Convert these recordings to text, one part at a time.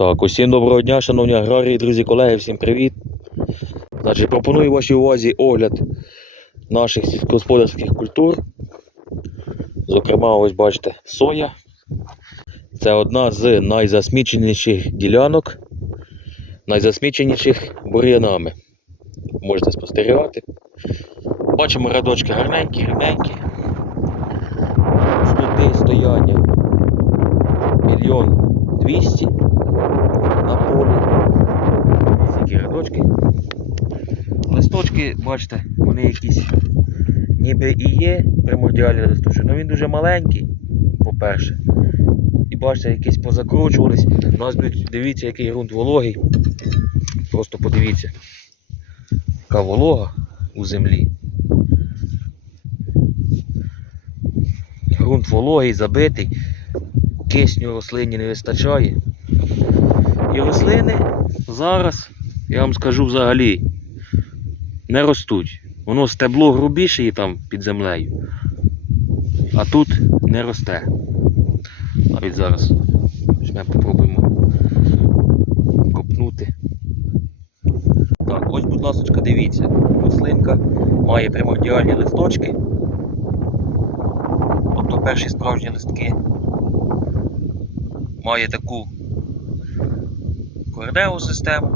Так, усім доброго дня, шановні аграрії, друзі, колеги, всім привіт. Значить, пропоную вашій увазі огляд наших сільськогосподарських культур. Зокрема, ось бачите, соя. Це одна з найзасміченіших ділянок, найзасміченіших бур'янами. Можете спостерігати. Бачимо рядочки гарненькі, рівненькі. Стути стояння мільйон двісті на полі. Які рядочки. Листочки, бачите, вони якісь ніби і є примордіальні листочки, але він дуже маленький, по-перше. І бачите, якісь позакручувались. У нас дивіться, який ґрунт вологий. Просто подивіться, яка волога у землі. Ґрунт вологий, забитий, кисню рослині не вистачає. І рослини зараз, я вам скажу взагалі, не ростуть. Воно стебло грубіше є там під землею, а тут не росте. Навіть зараз ми попробуємо копнути. Так, ось, будь ласка, дивіться, рослинка має примордіальні листочки, тобто перші справжні листки. Має таку кореневу систему.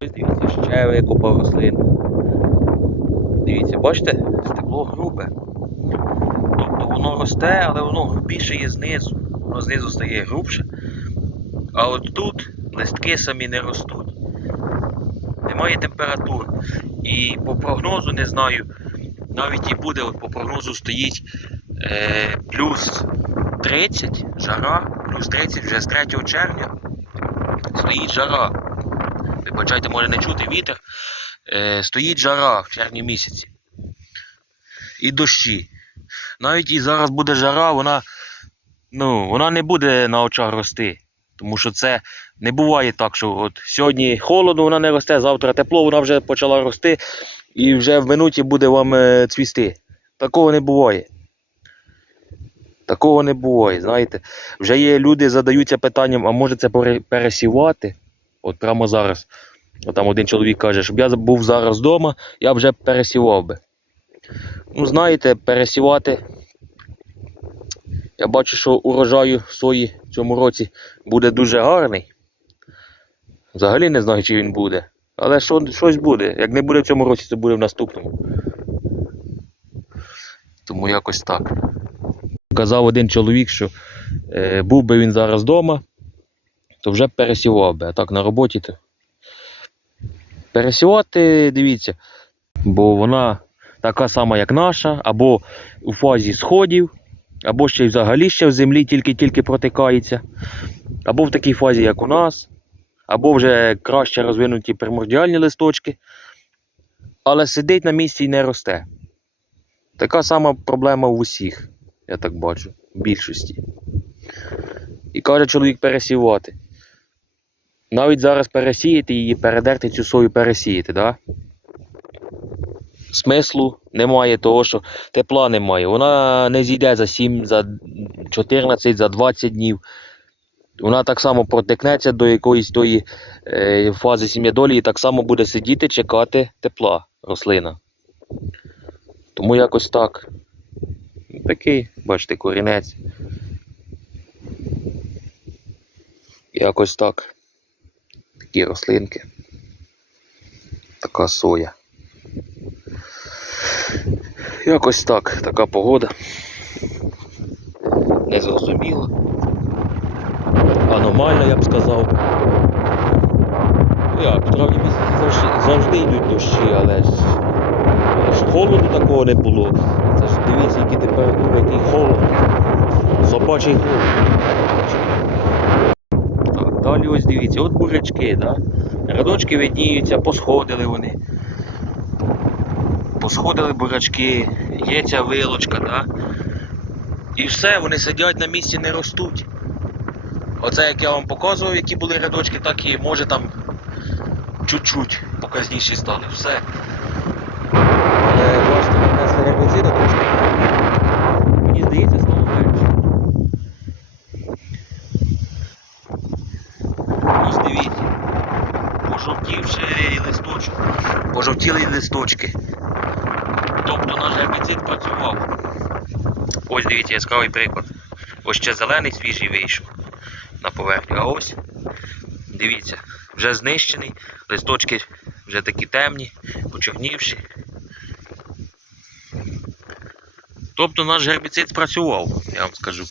Дивіться, ще викопав рослину. Дивіться, бачите, стебло грубе. Тобто воно росте, але воно грубіше є знизу. Воно знизу стає грубше. А от тут листки самі не ростуть. Немає температур. І по прогнозу не знаю, навіть і буде, от по прогнозу стоїть е, плюс 30 жара, плюс 30 вже з 3 червня стоїть жара. Вибачайте, може не чути вітер. Е, стоїть жара в червні місяці. І дощі. Навіть і зараз буде жара, вона, ну, вона не буде на очах рости. Тому що це не буває так, що от сьогодні холодно, вона не росте, завтра тепло, вона вже почала рости і вже в минуті буде вам е, цвісти. Такого не буває. Такого не буває, знаєте. Вже є люди задаються питанням, а може це пересівати? От прямо зараз. От там один чоловік каже, щоб я був зараз вдома, я вже пересівав би. Ну, знаєте, пересівати. Я бачу, що урожаю сої в цьому році буде дуже гарний. Взагалі не знаю, чи він буде. Але що, щось буде. Як не буде в цьому році, то буде в наступному. Тому якось так. Казав один чоловік, що е, був би він зараз вдома, то вже пересівав би. А так на роботі то. Пересівати, дивіться, бо вона така сама, як наша, або у фазі сходів, або ще й взагалі ще в землі тільки-тільки протикається, або в такій фазі, як у нас, або вже краще розвинуті примордіальні листочки, але сидить на місці і не росте. Така сама проблема в усіх, я так бачу, в більшості. І каже чоловік пересівати. Навіть зараз пересіяти її, передерти цю сою пересіяти, да? Смислу немає того, що тепла немає. Вона не зійде за 7, за 14, за 20 днів. Вона так само протикнеться до якоїсь тої е, фази сім'ядолі і так само буде сидіти, чекати тепла рослина. Тому якось так. Такий, бачите, корінець. Якось так. Такі рослинки. Така соя. Якось так, така погода. Незрозуміла. Аномальна, я б сказав. Як, в травні місяці завжди, завжди йдуть дощі, але ж, але холоду такого не було. Це ж дивіться, які температури, який холод. Собачий холод. Так, далі ось дивіться, от бурячки, да? Рядочки видніються, посходили вони. Посходили бурячки, є ця вилочка, да? і все, вони сидять на місці, не ростуть. Оце як я вам показував, які були рядочки, так і може там чуть-чуть показніші стали. Все. здається, стало менше. Ось дивіться. Пожовтівши листочок. Пожовтіли листочки. Тобто наш гербіцид працював. Ось дивіться, яскравий приклад. Ось ще зелений свіжий вийшов на поверхню. А ось, дивіться, вже знищений, листочки вже такі темні, почорнівші. Тобто наш гербіцид спрацював, я вам скажу.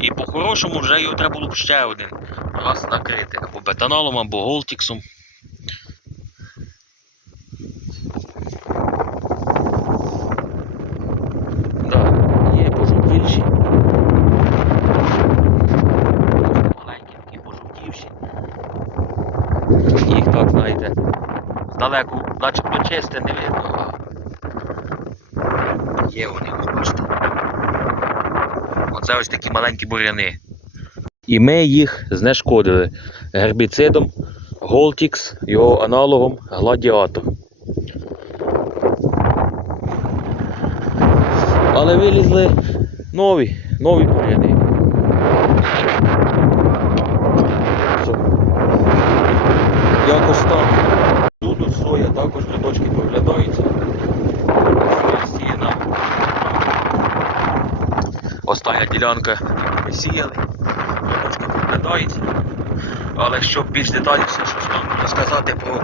І по-хорошому вже його треба було б ще один раз накрити. Або бетанолом, або голтіксом. Їх так, знаєте, здалеку начебто чисте не видно. Є вони, ось бачите. Оце ось такі маленькі буряни. І ми їх знешкодили гербіцидом Голтікс, його аналогом Гладіатор. Але вилізли нові, нові буряни. Якось так. Тут от соя також рядочки проглядаються. Соя сіяна. Остання ділянка сіяли. Рядочки проглядаються. Але щоб більш детальніше щось нам розказати про е,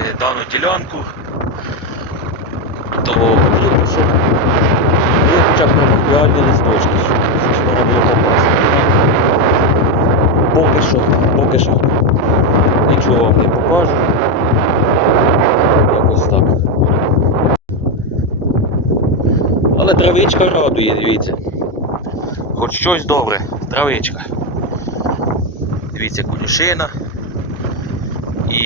е, дану ділянку, то потрібно, щоб були хоча б реальні листочки, щоб щось можна було попасти. Поки що, поки що нічого вам не покажу. Якось так. Травичка радує, дивіться. Хоч щось добре, травичка. Дивіться, конюшина. І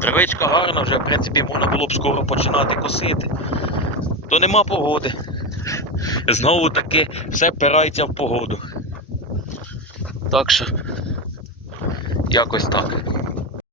травичка гарна, вже в принципі можна було б скоро починати косити. То нема погоди. Знову таки все впирається в погоду. Так що якось так.